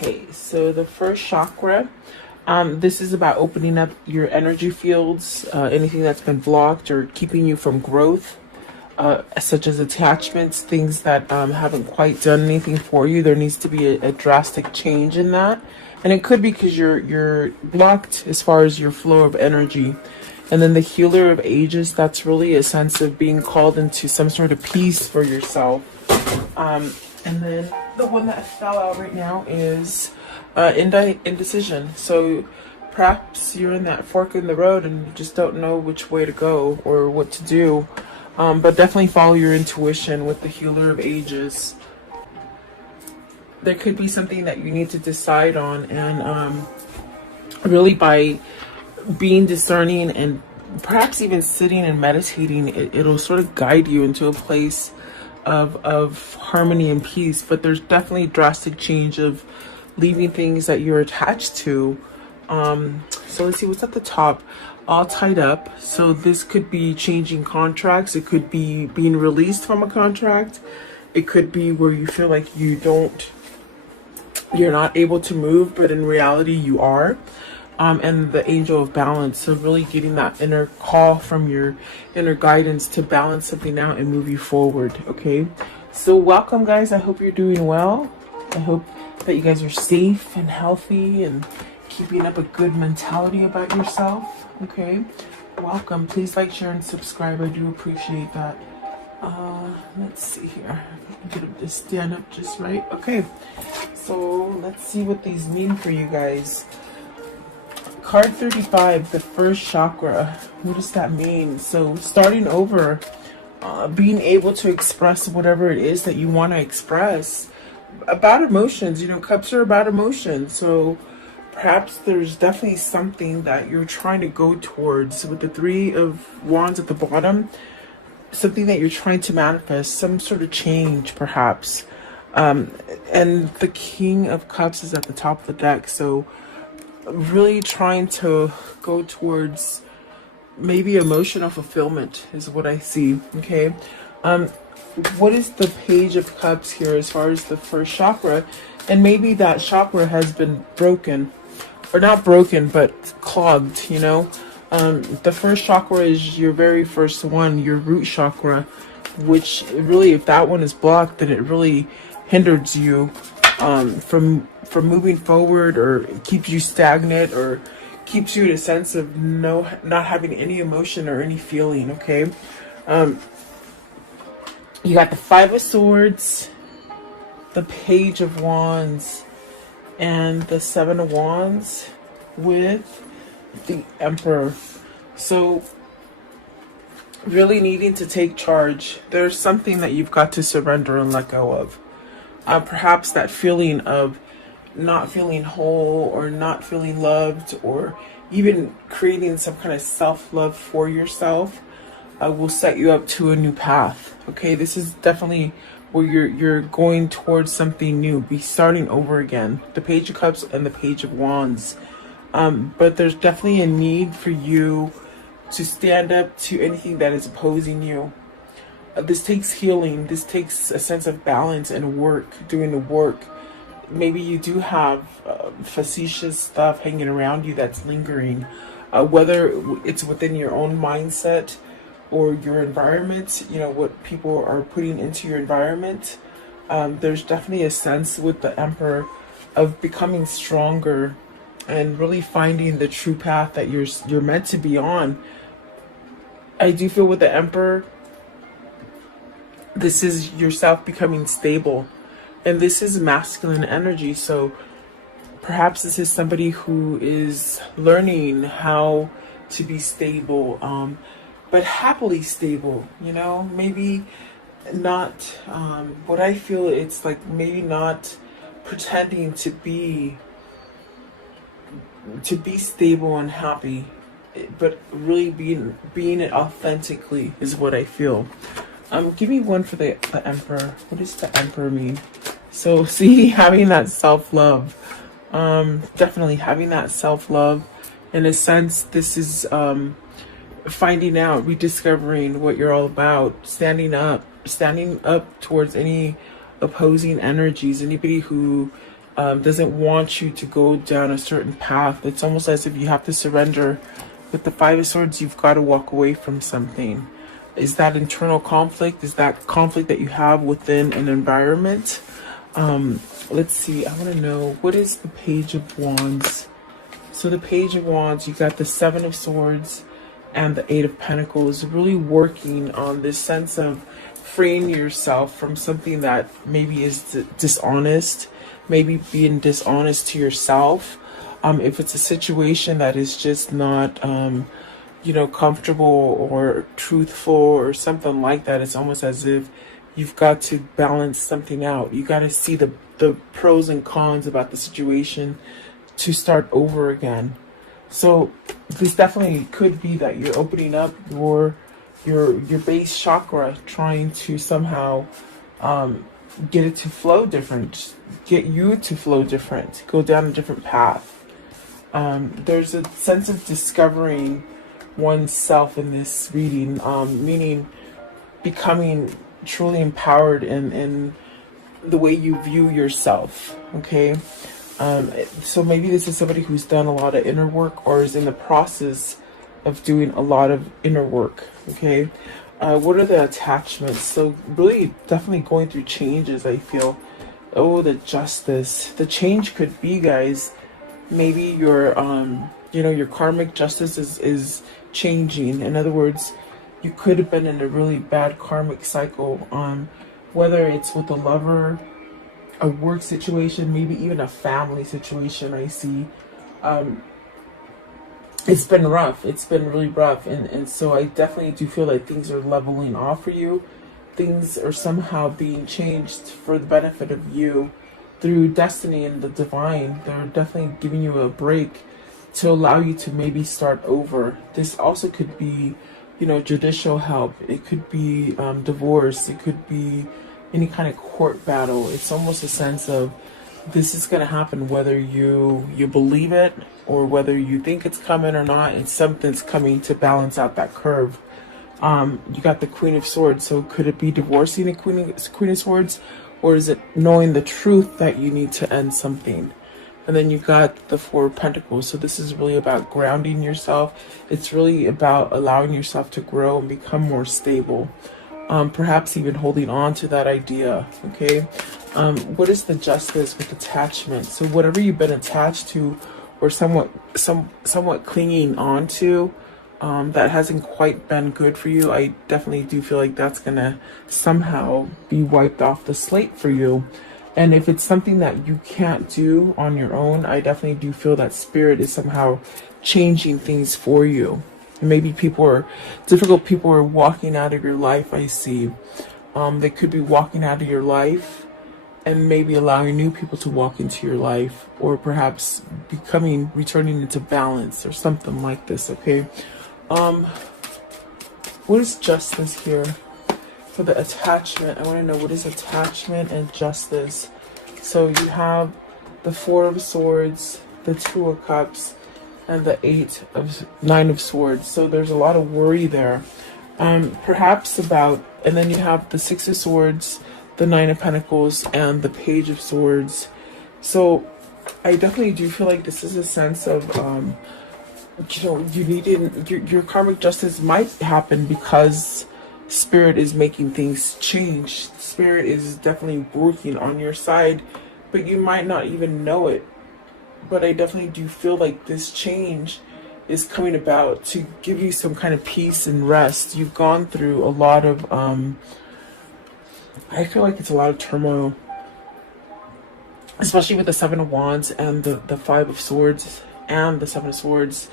Okay, so the first chakra, this is about opening up your energy fields, anything that's been blocked or keeping you from growth, such as attachments, things that haven't quite done anything for you. There needs to be a drastic change in that. And it could be because you're blocked as far as your flow of energy. And then the healer of ages, that's really a sense of being called into some sort of peace for yourself. And then the one that fell out right now is indecision. So perhaps you're in that fork in the road and you just don't know which way to go or what to do. But definitely follow your intuition with the healer of ages. There could be something that you need to decide on, and really by being discerning and perhaps even sitting and meditating, it'll sort of guide you into a place of harmony and peace. But there's definitely drastic change of leaving things that you're attached to. So let's see what's at the top. All tied up. So this could be changing contracts. It could be being released from a contract. It could be where you feel like you're not able to move, but in reality you are. And the angel of balance. So really getting that inner call from your inner guidance to balance something out and move you forward. Okay. So welcome, guys. I hope you're doing well. I hope that you guys are safe and healthy and keeping up a good mentality about yourself. Okay. Welcome. Please like, share, and subscribe. I do appreciate that. Let's see here. Get them to stand up just right. Okay. So let's see what these mean for you guys. Card 35, the first chakra. What does that mean? So starting over, being able to express whatever it is that you want to express about emotions. You know, cups are about emotions. So perhaps there's definitely something that you're trying to go towards with the Three of Wands at the bottom. Something that you're trying to manifest, some sort of change perhaps. And the King of Cups is at the top of the deck. So really trying to go towards maybe emotional fulfillment is what I see. Okay. What is the Page of Cups here as far as the first chakra? And maybe that chakra has been broken, or not broken, but clogged, you know. The first chakra is your very first one, your root chakra, which really, if that one is blocked, then it really hinders you from moving forward, or keeps you stagnant, or keeps you in a sense of not having any emotion or any feeling. Okay. You got the Five of Swords, the Page of Wands, and the Seven of Wands with the Emperor. So really needing to take charge. There's something that you've got to surrender and let go of. Perhaps that feeling of not feeling whole, or not feeling loved, or even creating some kind of self-love for yourself will set you up to a new path. Okay, this is definitely where you're going towards something new, be starting over again. The Page of Cups and the Page of Wands. But there's definitely a need for you to stand up to anything that is opposing you. This takes healing. This takes a sense of balance and work, doing the work. Maybe you do have facetious stuff hanging around you that's lingering, whether it's within your own mindset or your environment, you know, what people are putting into your environment. There's definitely a sense with the Emperor of becoming stronger and really finding the true path that you're meant to be on. I do feel with the Emperor, this is yourself becoming stable, and this is masculine energy. So perhaps this is somebody who is learning how to be stable, but happily stable, you know. Maybe not what I feel, it's like maybe not pretending to be stable and happy, but really being it authentically is what I feel. Give me one for the Emperor. What does the Emperor mean? So see, having that self-love, definitely having that self-love. In a sense, this is finding out, rediscovering what you're all about, standing up towards any opposing energies, anybody who doesn't want you to go down a certain path. It's almost as if you have to surrender. With the Five of Swords, you've got to walk away from something. Is that internal conflict? Is that conflict that you have within an environment? Let's see. I want to know, what is the Page of Wands? So the Page of Wands, you got the Seven of Swords and the Eight of Pentacles, really working on this sense of freeing yourself from something that maybe is dishonest, maybe being dishonest to yourself. If it's a situation that is just not, you know, comfortable or truthful or something like that, it's almost as if you've got to balance something out. You got to see the pros and cons about the situation to start over again. So this definitely could be that you're opening up your base chakra, trying to somehow get it to flow different, get you to flow different, go down a different path. There's a sense of discovering oneself in this reading, meaning becoming truly empowered in the way you view yourself. Okay. So maybe this is somebody who's done a lot of inner work or is in the process of doing a lot of inner work. Okay. What are the attachments? So really definitely going through changes, I feel. Oh, the Justice. The change could be, guys, maybe your you know, your karmic justice is changing. In other words, you could have been in a really bad karmic cycle, whether it's with a lover, a work situation, maybe even a family situation. I see it's been rough. It's been really rough, and so I definitely do feel like things are leveling off for you. Things are somehow being changed for the benefit of you through destiny and the divine. They're definitely giving you a break to allow you to maybe start over. This also could be, you know, judicial help. It could be divorce. It could be any kind of court battle. It's almost a sense of this is going to happen whether you believe it or whether you think it's coming or not. It's something's coming to balance out that curve. You got the Queen of Swords. So could it be divorcing the Queen of Swords? Or is it knowing the truth that you need to end something? And then you got the Four of Pentacles. So this is really about grounding yourself. It's really about allowing yourself to grow and become more stable. Perhaps even holding on to that idea. Okay. What is the Justice with attachment? So whatever you've been attached to or somewhat clinging on to, that hasn't quite been good for you, I definitely do feel like that's gonna somehow be wiped off the slate for you. And if it's something that you can't do on your own, I definitely do feel that Spirit is somehow changing things for you. Maybe difficult people are walking out of your life, I see. They could be walking out of your life and maybe allowing new people to walk into your life, or perhaps returning into balance or something like this, okay? What is Justice here? For the attachment, I want to know what is attachment and justice. So you have the Four of Swords, the Two of Cups, and the Nine of Swords. So there's a lot of worry there. Perhaps about, and then you have the Six of Swords, the Nine of Pentacles, and the Page of Swords. So I definitely do feel like this is a sense of, you know, you needed, your karmic justice might happen because Spirit is making things change. Spirit is definitely working on your side, but you might not even know it. But I definitely do feel like this change is coming about to give you some kind of peace and rest. You've gone through a lot of, I feel like it's a lot of turmoil, especially with the Seven of Wands and the Five of Swords and the Seven of Swords.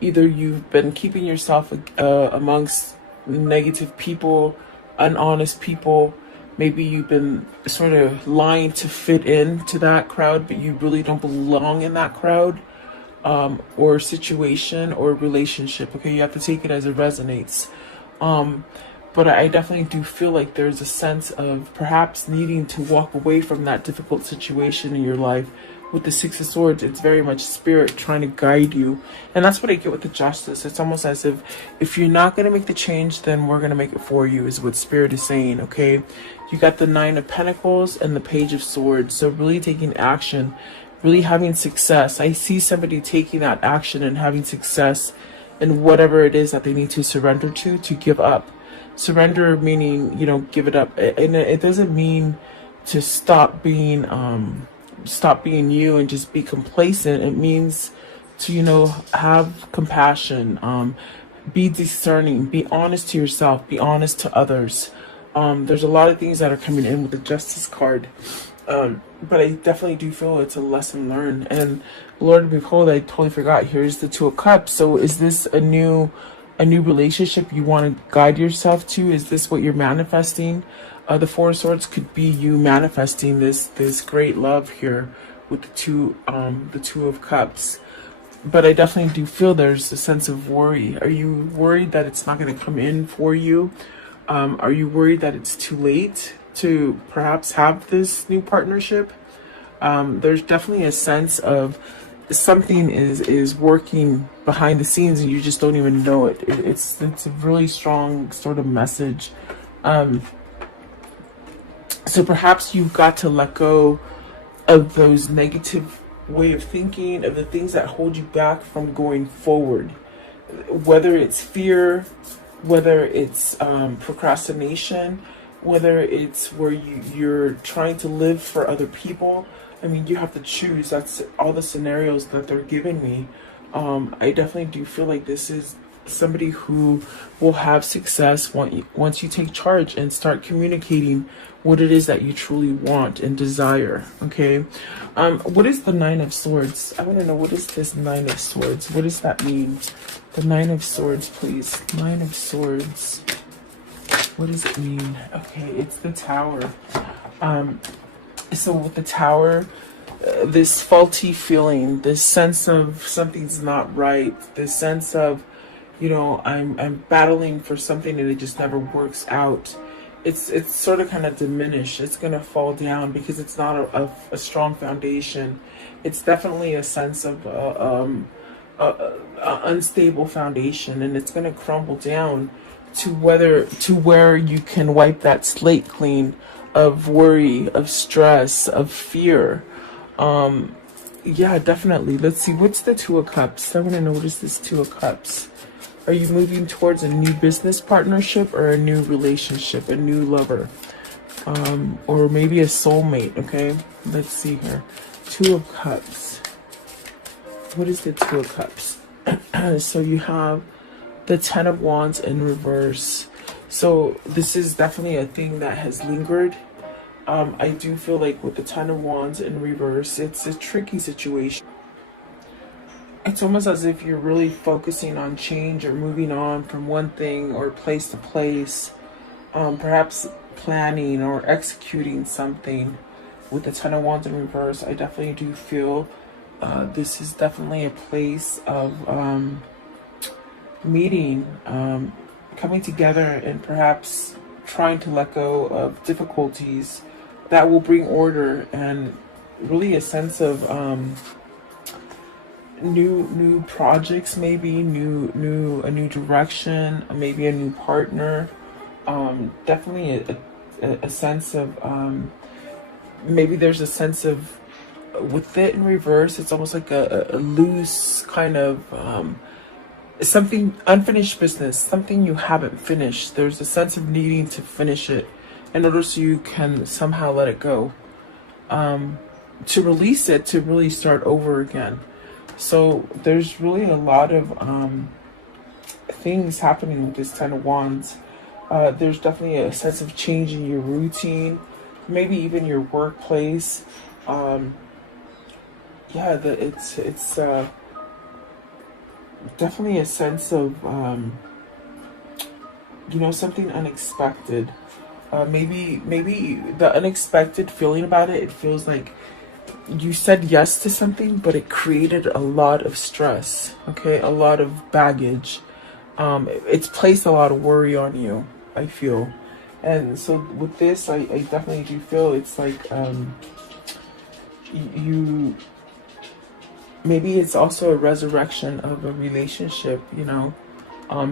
Either you've been keeping yourself amongst negative people, unhonest people. Maybe you've been sort of lying to fit into that crowd, but you really don't belong in that crowd, or situation or relationship. Okay, you have to take it as it resonates. but I definitely do feel like there's a sense of perhaps needing to walk away from that difficult situation in your life. With the Six of Swords, it's very much spirit trying to guide you. And that's what I get with the Justice. It's almost as if you're not going to make the change, then we're going to make it for you, is what spirit is saying, okay? You got the Nine of Pentacles and the Page of Swords. So really taking action, really having success. I see somebody taking that action and having success in whatever it is that they need to surrender to give up. Surrender meaning, you know, give it up. And it doesn't mean to stop being you and just be complacent. It means to, you know, have compassion, be discerning, be honest to yourself, be honest to others. There's a lot of things that are coming in with the Justice card, but I definitely do feel it's a lesson learned. And Lord, behold, I totally forgot, here's the Two of Cups. So is this a new relationship you want to guide yourself to? Is this what you're manifesting? The Four of Swords could be you manifesting this great love here with the Two of Cups. But I definitely do feel there's a sense of worry. Are you worried that it's not going to come in for you? Are you worried that it's too late to perhaps have this new partnership? There's definitely a sense of something is working behind the scenes and you just don't even know it. It's a really strong sort of message. So perhaps you've got to let go of those negative way of thinking, of the things that hold you back from going forward. Whether it's fear, whether it's procrastination, whether it's where you're trying to live for other people. I mean, you have to choose. That's all the scenarios that they're giving me. I definitely do feel like this is somebody who will have success once you take charge and start communicating what it is that you truly want and desire. Okay, what is the Nine of Swords? I want to know, what is this Nine of Swords? What does that mean? The Nine of Swords, please. Nine of Swords. What does it mean? Okay, it's the Tower. So with the Tower, this faulty feeling, this sense of something's not right, this sense of, you know, I'm battling for something and it just never works out. It's sort of kind of diminished. It's going to fall down because it's not a strong foundation. It's definitely a sense of a unstable foundation, and it's going to crumble down to where you can wipe that slate clean of worry, of stress, of fear. Yeah, definitely. Let's see, what's the Two of Cups? I want to know, what is this Two of Cups? Are you moving towards a new business partnership or a new relationship, a new lover? Or maybe a soulmate, okay? Let's see here. Two of Cups. What is the Two of Cups? So you have the Ten of Wands in reverse. So this is definitely a thing that has lingered. I do feel like with the Ten of Wands in reverse, it's a tricky situation. It's almost as if you're really focusing on change or moving on from one thing or place to place. Perhaps planning or executing something. With the Ten of Wands in reverse, I definitely do feel this is definitely a place of meeting, coming together, and perhaps trying to let go of difficulties that will bring order and really a sense of new projects, maybe a new direction, maybe a new partner. Definitely a sense of maybe there's a sense of, with it in reverse, it's almost like a loose kind of something, unfinished business, something you haven't finished. There's a sense of needing to finish it in order so you can somehow let it go, to release it, to really start over again. So there's really a lot of things happening with this Ten of Wands. There's definitely a sense of change in your routine, maybe even your workplace. Yeah, it's definitely a sense of you know, something unexpected. Maybe the unexpected feeling about it. It feels like you said yes to something, but it created a lot of stress. Okay, a lot of baggage. It's placed a lot of worry on you. I feel. And so with this, I definitely do feel it's like you maybe it's also a resurrection of a relationship, you know,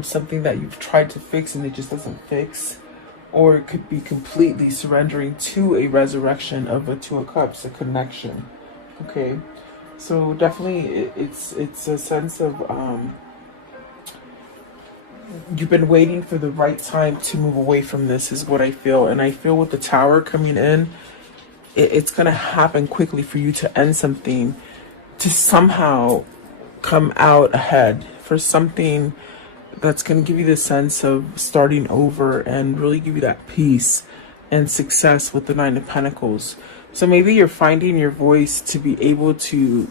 something that you've tried to fix and it just doesn't fix. Or it could be completely surrendering to a resurrection of a Two of Cups, a connection. Okay, so definitely it's a sense of you've been waiting for the right time to move away from this, is what I feel. And I feel with the Tower coming in, it's gonna happen quickly for you to end something, to somehow come out ahead for something that's going to give you the sense of starting over and really give you that peace and success with the Nine of Pentacles. So maybe you're finding your voice to be able to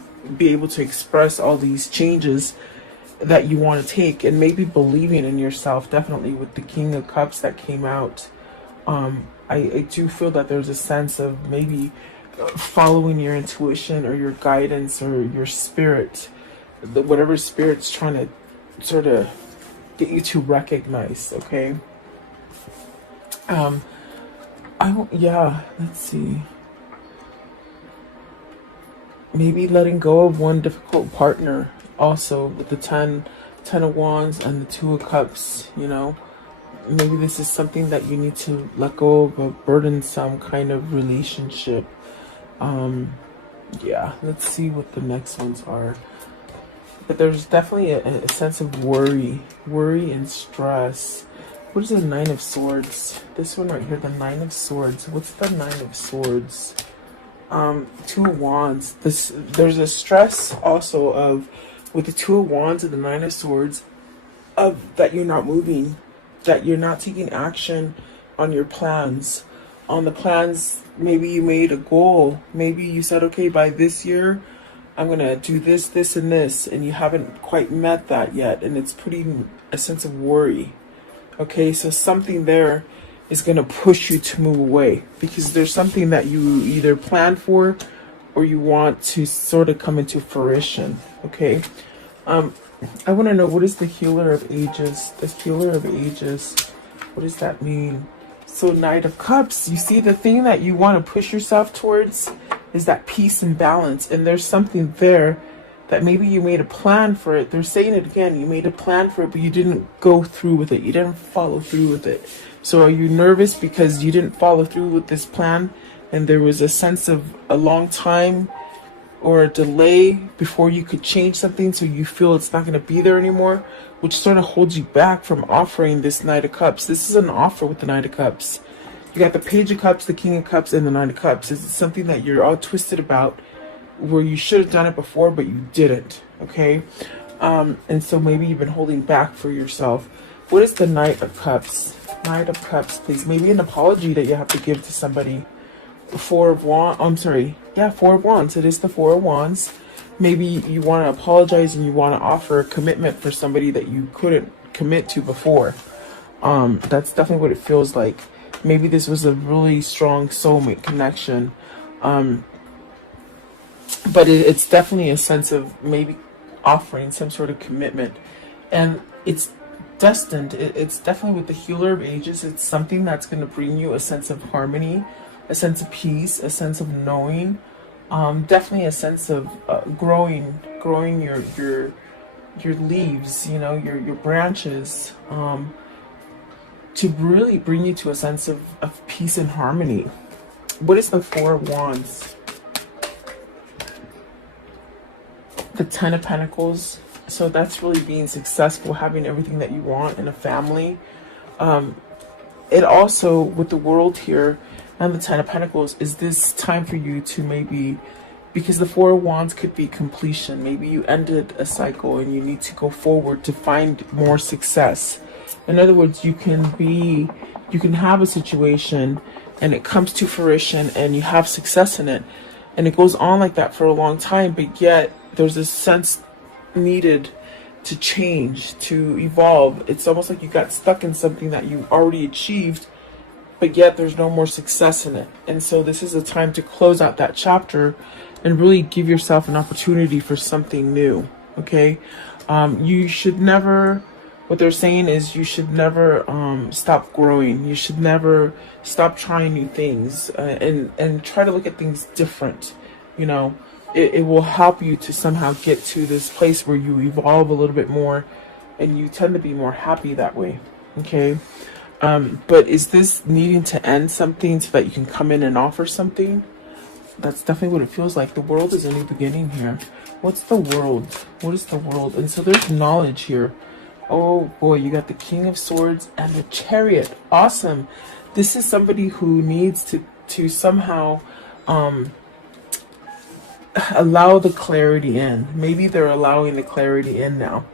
express all these changes that you want to take, and maybe believing in yourself, definitely with the King of Cups that came out. I do feel that there's a sense of maybe following your intuition or your guidance or your spirit, whatever spirit's trying to sort of get you to recognize. Okay. Let's see. Maybe letting go of one difficult partner also with the 10 of Wands and the Two of Cups, you know. Maybe this is something that you need to let go of, a burdensome kind of relationship. Let's see what the next ones are. But there's definitely a sense of worry and stress. What is the Nine of Swords? This one right here, the Nine of Swords. What's the Nine of Swords? Two of Wands. There's a stress also of, with the Two of Wands and the Nine of Swords, of that you're not moving, that you're not taking action on your plans. On the plans, maybe you made a goal. Maybe you said, okay, by this year, I'm going to do this, this, and this, and you haven't quite met that yet, and it's putting a sense of worry. Okay, so something there is going to push you to move away, because there's something that you either planned for or you want to sort of come into fruition. Okay, I want to know, what is the Healer of Ages? The Healer of Ages, what does that mean? So Knight of Cups, you see, the thing that you want to push yourself towards is that peace and balance. And there's something there that maybe you made a plan for it. They're saying it again. You made a plan for it, but you didn't go through with it. You didn't follow through with it. So are you nervous because you didn't follow through with this plan? And there was a sense of a long time or a delay before you could change something, so you feel it's not going to be there anymore, which sort of holds you back from offering this Knight of Cups. This is an offer with the Knight of Cups. You got the Page of Cups, the King of Cups, and the Knight of Cups. Is it something that you're all twisted about, where you should have done it before, but you didn't? Okay. And so maybe you've been holding back for yourself. What is the Knight of Cups? Knight of Cups, please. Maybe an apology that you have to give to somebody. Four of Wands. I'm sorry. Yeah, Four of Wands. It is the Four of Wands. Maybe you want to apologize and you want to offer a commitment for somebody that you couldn't commit to before. That's definitely what it feels like. Maybe this was a really strong soulmate connection. But it's definitely a sense of maybe offering some sort of commitment. And it's destined. It's definitely with the Healer of Ages. It's something that's going to bring you a sense of harmony, a sense of peace, a sense of knowing. Definitely a sense of growing your leaves, you know, your branches, to really bring you to a sense of peace and harmony. What is the Four of Wands? The Ten of Pentacles. So that's really being successful, having everything that you want in a family. It also, with the World here and the Ten of Pentacles, is this time for you to maybe, because the Four of Wands could be completion. Maybe you ended a cycle and you need to go forward to find more success. In other words, you can have a situation and it comes to fruition and you have success in it. And it goes on like that for a long time, but yet there's a sense needed to change, to evolve. It's almost like you got stuck in something that you already achieved, but yet there's no more success in it. And so this is a time to close out that chapter and really give yourself an opportunity for something new. Okay. You should never what they're saying is you should never stop growing. You should never stop trying new things, and try to look at things different. You know, it will help you to somehow get to this place where you evolve a little bit more, and you tend to be more happy that way. Okay. But is this needing to end something so that you can come in and offer something? That's definitely what it feels like. The world is a new beginning here. What's the world? What is the world? And so there's knowledge here. Oh boy, you got the King of Swords and the Chariot. Awesome. This is somebody who needs to somehow allow the clarity in. Maybe they're allowing the clarity in now.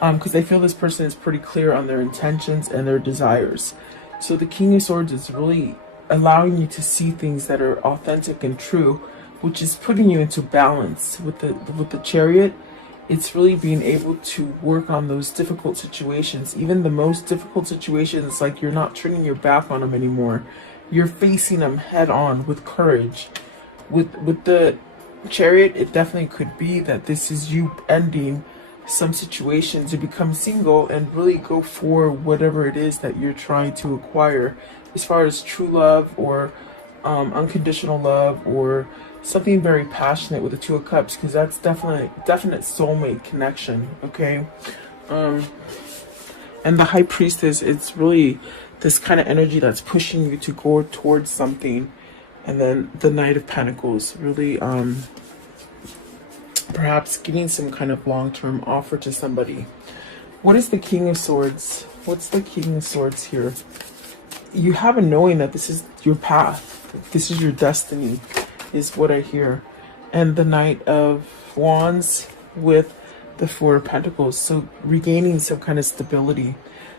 Because I feel this person is pretty clear on their intentions and their desires. So the King of Swords is really allowing you to see things that are authentic and true, which is putting you into balance. With the Chariot, it's really being able to work on those difficult situations. Even the most difficult situations, like you're not turning your back on them anymore. You're facing them head on with courage. With the Chariot, it definitely could be that this is you ending some situation to become single and really go for whatever it is that you're trying to acquire, as far as true love or unconditional love, or something very passionate with the Two of Cups, because that's definite soulmate connection. Okay. And the High Priestess, it's really this kind of energy that's pushing you to go towards something. And then the Knight of Pentacles, really perhaps giving some kind of long-term offer to somebody. What is the King of Swords? What's the King of Swords here? You have a knowing that this is your path. This is your destiny, is what I hear. And the Knight of Wands with the Four of Pentacles. So regaining some kind of stability.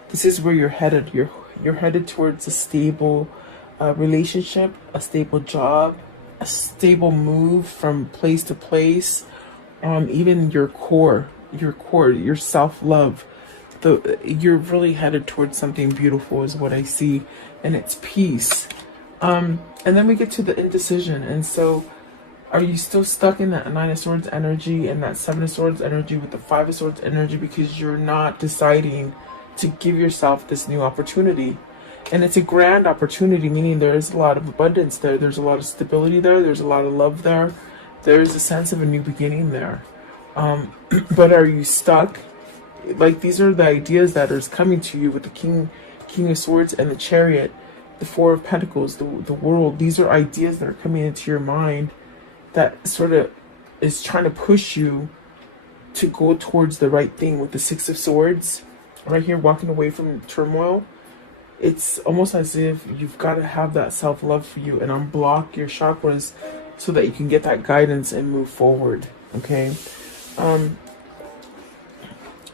This is where you're headed. You're headed towards a stable relationship, a stable job, a stable move from place to place. Even your core, your self-love, you're really headed towards something beautiful is what I see, and it's peace. And then we get to the indecision. And so are you still stuck in that Nine of Swords energy and that Seven of Swords energy with the Five of Swords energy, because you're not deciding to give yourself this new opportunity? And it's a grand opportunity, meaning there is a lot of abundance there. There's a lot of stability there. There's a lot of love there. There is a sense of a new beginning there. But are you stuck? Like, these are the ideas that are coming to you with the King of Swords and the Chariot, the Four of Pentacles, the world. These are ideas that are coming into your mind that sort of is trying to push you to go towards the right thing. With the Six of Swords right here, walking away from turmoil. It's almost as if you've got to have that self-love for you and unblock your chakras so that you can get that guidance and move forward. Okay.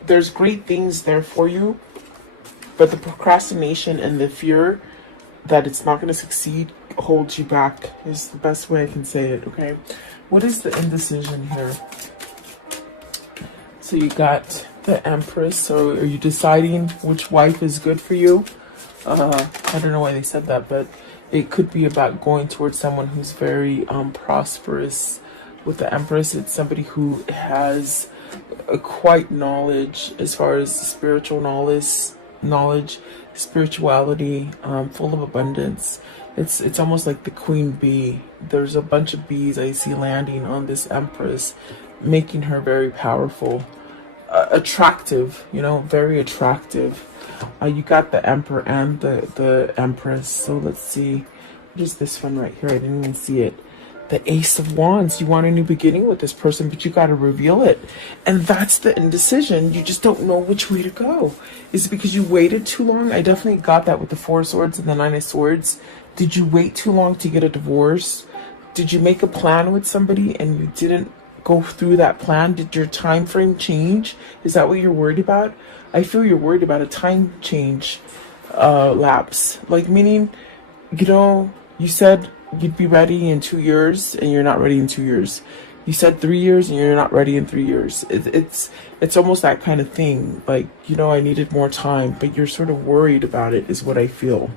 There's great things there for you, but the procrastination and the fear that it's not going to succeed holds you back, is the best way I can say it. Okay. What is the indecision here? So you got the Empress. So are you deciding which wife is good for you? I don't know why they said that, but it could be about going towards someone who's very prosperous. With the Empress, it's somebody who has quite knowledge as far as spiritual knowledge, spirituality, full of abundance. It's almost like the queen bee. There's a bunch of bees I see landing on this Empress, making her very powerful, attractive, very attractive. You got the Emperor and the Empress. So let's see. What is this one right here? I didn't even see it. The Ace of Wands. You want a new beginning with this person, but you got to reveal it. And that's the indecision. You just don't know which way to go. Is it because you waited too long? I definitely got that with the Four of Swords and the Nine of Swords. Did you wait too long to get a divorce? Did you make a plan with somebody and you didn't go through that plan? Did your time frame change? Is that what you're worried about? I feel you're worried about a time change lapse. Like, meaning, you said you'd be ready in 2 years and you're not ready in 2 years. You said 3 years and you're not ready in 3 years. It's almost that kind of thing. Like, I needed more time, but you're sort of worried about it, is what I feel.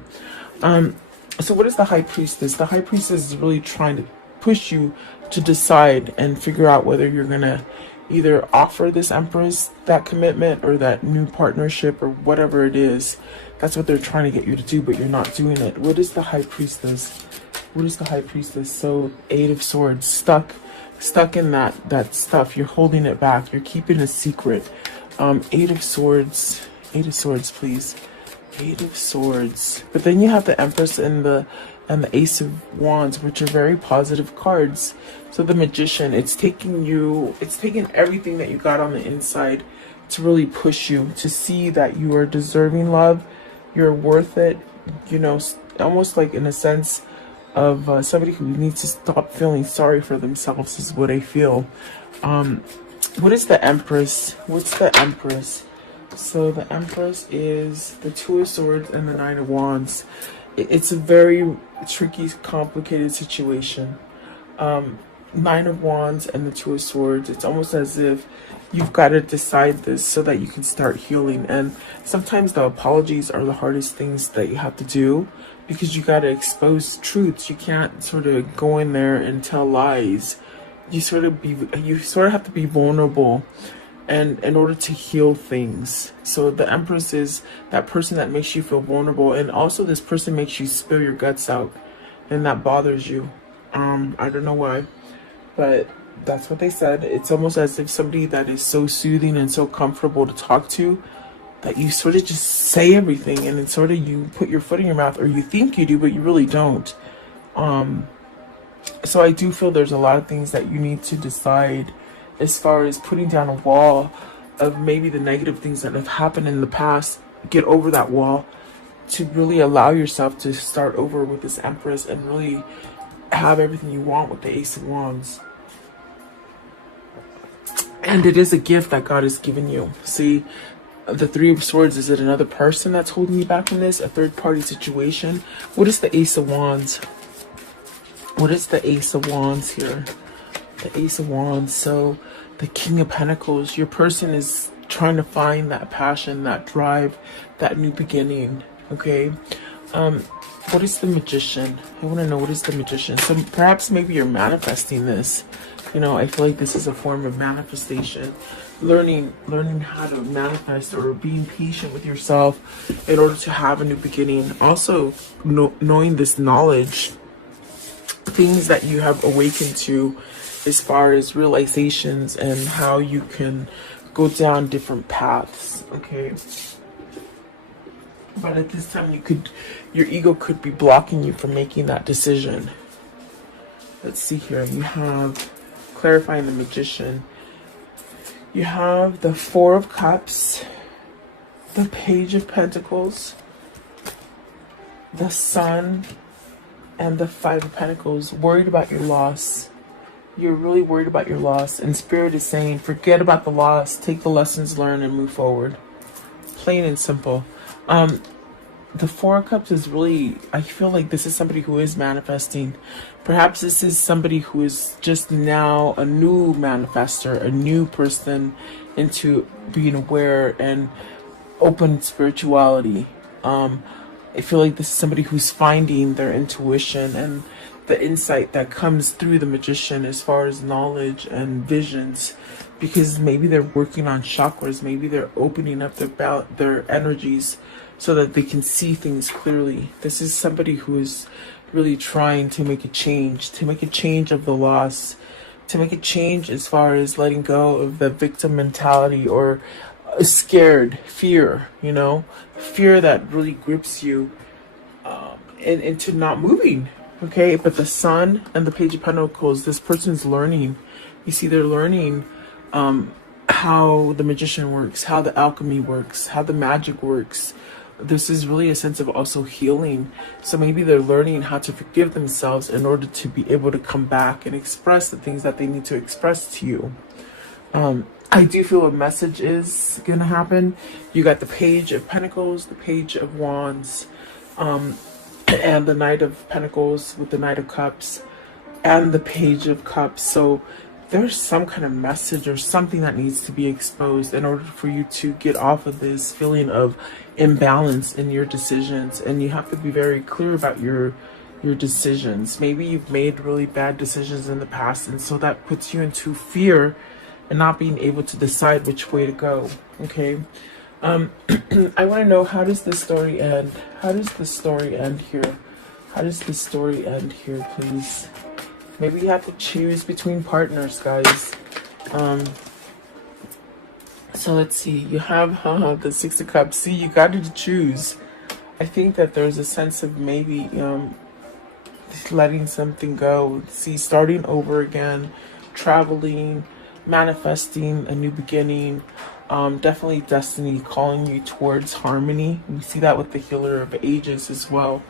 So what is the High Priestess? The High Priestess is really trying to push you to decide and figure out whether you're gonna either offer this Empress that commitment or that new partnership or whatever it is. That's what they're trying to get you to do, but you're not doing it. What is the High Priestess? What is the High Priestess? So 8 of Swords, stuck in that stuff. You're holding it back. You're keeping a secret. 8 of Swords. 8 of Swords, please. 8 of Swords. But then you have the Empress and the Ace of Wands, which are very positive cards. So the Magician, it's taking everything that you got on the inside to really push you to see that you are deserving love, you're worth it, you know, almost like in a sense of somebody who needs to stop feeling sorry for themselves is what I feel. What is the Empress? What's the Empress? So the Empress is the 2 of Swords and the 9 of Wands. It's a very tricky, complicated situation. 9 of Wands and the 2 of Swords. It's almost as if you've got to decide this so that you can start healing. And sometimes the apologies are the hardest things that you have to do, because you got to expose truths. You can't sort of go in there and tell lies. You sort of have to be vulnerable, and in order to heal things. So the Empress is that person that makes you feel vulnerable, and also this person makes you spill your guts out, and that bothers you. I don't know why, but that's what they said. It's almost as if somebody that is so soothing and so comfortable to talk to, that you sort of just say everything, and it's sort of, you put your foot in your mouth, or you think you do, but you really don't. So I do feel there's a lot of things that you need to decide as far as putting down a wall of maybe the negative things that have happened in the past. Get over that wall to really allow yourself to start over with this Empress and really have everything you want with the Ace of Wands. And it is a gift that God has given you. See, the 3 of Swords, is it another person that's holding you back in this? A third party situation? What is the Ace of Wands? What is the Ace of Wands here? The Ace of Wands. So the King of Pentacles, your person is trying to find that passion, that drive, that new beginning. Okay. What is the Magician? I want to know, what is the Magician? So perhaps maybe you're manifesting this. You know, I feel like this is a form of manifestation. Learning how to manifest, or being patient with yourself in order to have a new beginning. Also knowing this knowledge, things that you have awakened to as far as realizations and how you can go down different paths. Okay. But at this time, your ego could be blocking you from making that decision. Let's see here. You have, clarifying the Magician, you have the 4 of Cups, the Page of Pentacles, the Sun, and the 5 of Pentacles. Worried about your loss. You're really worried about your loss. And Spirit is saying, forget about the loss. Take the lessons learned and move forward. Plain and simple. The 4 of Cups is really, I feel like this is somebody who is manifesting. Perhaps this is somebody who is just now a new manifester, a new person into being aware and open spirituality. I feel like this is somebody who's finding their intuition and the insight that comes through the Magician as far as knowledge and visions, because maybe they're working on chakras, maybe they're opening up their energies so that they can see things clearly. This is somebody who is really trying to make a change of the loss, to make a change as far as letting go of the victim mentality or scared fear, you know, fear that really grips you into not moving. Okay, but the Sun and the Page of Pentacles, this person's learning. You see, they're learning how the Magician works, how the alchemy works, how the magic works. This is really a sense of also healing. So maybe they're learning how to forgive themselves in order to be able to come back and express the things that they need to express to you. I do feel a message is going to happen. You got the Page of Pentacles, the Page of Wands, and the Knight of Pentacles with the Knight of Cups and the Page of Cups. So there's some kind of message or something that needs to be exposed in order for you to get off of this feeling of imbalance in your decisions. And you have to be very clear about your decisions. Maybe you've made really bad decisions in the past, and so that puts you into fear and not being able to decide which way to go. Okay. I want to know, how does this story end? How does the story end here? How does the story end here, please? Maybe you have to choose between partners, guys. So let's see. You have the Six of Cups. See, you got to choose. I think that there's a sense of maybe letting something go. See, starting over again, traveling, manifesting a new beginning. Definitely destiny calling you towards harmony. We see that with the Healer of Ages as well.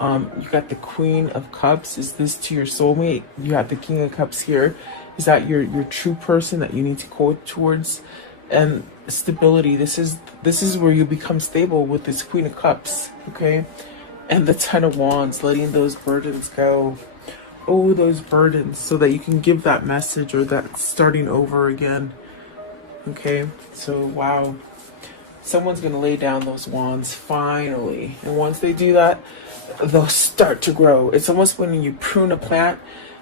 You got the Queen of Cups. Is this to your soulmate? You have the King of Cups here. Is that your true person that you need to go towards? And stability. This is where you become stable with this Queen of Cups. Okay, and the Ten of Wands, letting those burdens go. Oh, those burdens, so that you can give that message, or that starting over again. Okay, so wow, someone's gonna lay down those wands finally, and once they do that, they'll start to grow. It's almost when you prune a plant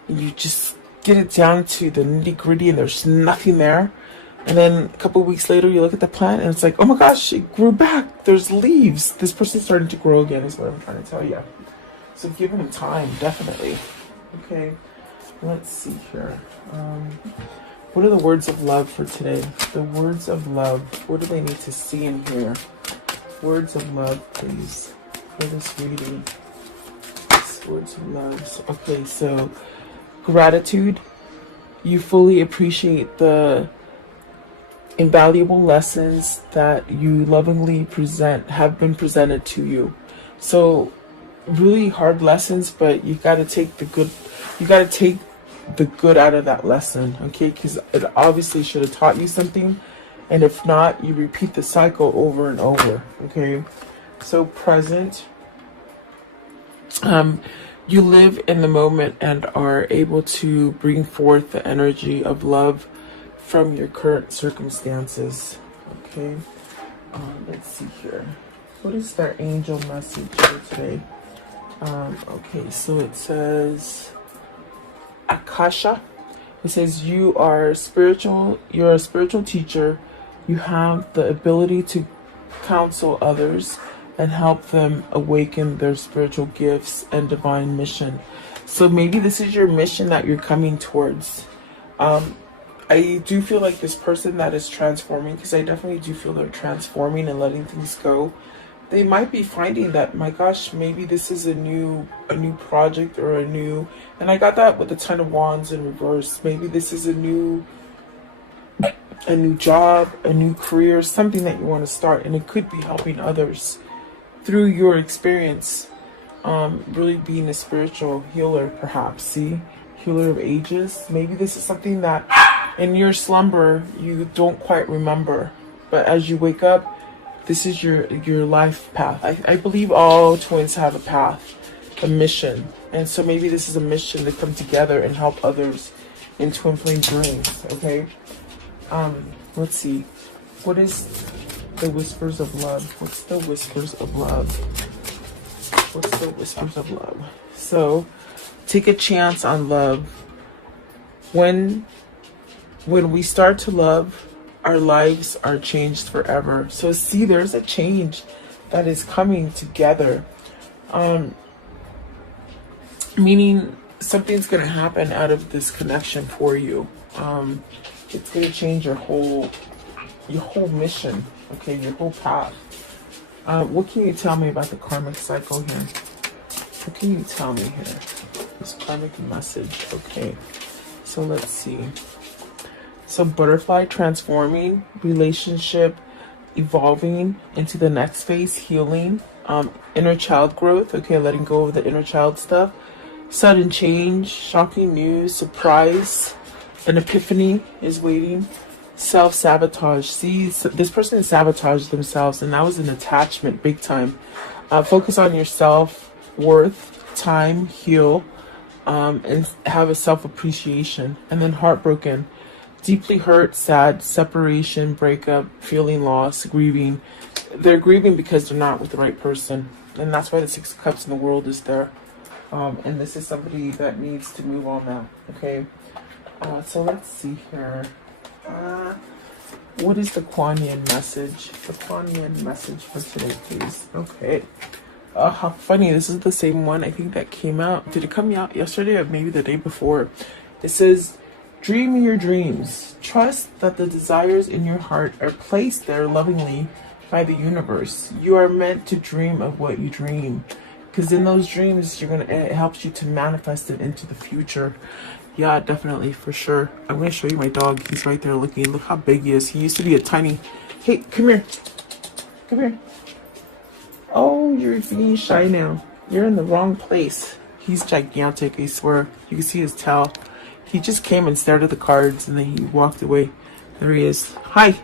and you just get it down to the nitty-gritty and there's nothing there, and then a couple of weeks later you look at the plant and it's like, oh my gosh, it grew back, there's leaves, this person's starting to grow again, is what I'm trying to tell you. So give them time, definitely. Okay, let's see here. What are the words of love for today? The words of love. What do they need to see in here? Words of love, please, for this reading. Words of love. Okay, so gratitude. You fully appreciate the invaluable lessons that you lovingly have been presented to you. So really hard lessons, but you got to take the good. You got to take the good out of that lesson, okay? Because it obviously should have taught you something, and if not, you repeat the cycle over and over. Okay, so present. You live in the moment and are able to bring forth the energy of love from your current circumstances. Okay, let's see here. What is their angel message for today? Okay, so it says Akasha. It says you are spiritual. You're a spiritual teacher. You have the ability to counsel others and help them awaken their spiritual gifts and divine mission. So maybe this is your mission that you're coming towards. I do feel like this person that is transforming, because I definitely do feel they're transforming and letting things go. They might be finding that, my gosh, maybe this is a new project, or and I got that with the Ten of Wands in reverse. Maybe this is a new job, a new career, something that you want to start, and it could be helping others through your experience. Really being a spiritual healer, perhaps. See, Healer of Ages. Maybe this is something that in your slumber you don't quite remember, but as you wake up, this is your life path. I believe all twins have a path, a mission. And so maybe this is a mission to come together and help others in twin flame dreams, okay? Let's see. What is the whispers of love? What's the whispers of love? What's the whispers of love? So, take a chance on love. When we start to love, our lives are changed forever. So see, there's a change that is coming together. Meaning something's going to happen out of this connection for you. It's going to change your whole mission, okay, your whole path. What can you tell me about the karmic cycle here? What can you tell me here? This karmic message, okay. So let's see. So butterfly transforming, relationship evolving into the next phase, healing, inner child growth, okay, letting go of the inner child stuff, sudden change, shocking news, surprise, an epiphany is waiting, self-sabotage. See, so this person sabotaged themselves, and that was an attachment, big time. Focus on your self-worth, time, heal, and have a self-appreciation. And then heartbroken. Deeply hurt, sad, separation, breakup, feeling loss, grieving. They're grieving because they're not with the right person. And that's why the Six of Cups in the world is there. And this is somebody that needs to move on now. Okay. So let's see here. What is the Kuan Yin message? The Kuan Yin message for today, please. Okay. How funny. This is the same one I think that came out. Did it come out yesterday or maybe the day before? It says, dream your dreams. Trust that the desires in your heart are placed there lovingly by the universe. You are meant to dream of what you dream. Because in those dreams, it helps you to manifest it into the future. Yeah, definitely, for sure. I'm going to show you my dog. He's right there looking. Look how big he is. He used to be a tiny... Hey, come here. Come here. Oh, you're being shy now. You're in the wrong place. He's gigantic, I swear. You can see his tail. He just came and stared at the cards and then he walked away. There he is. Hi.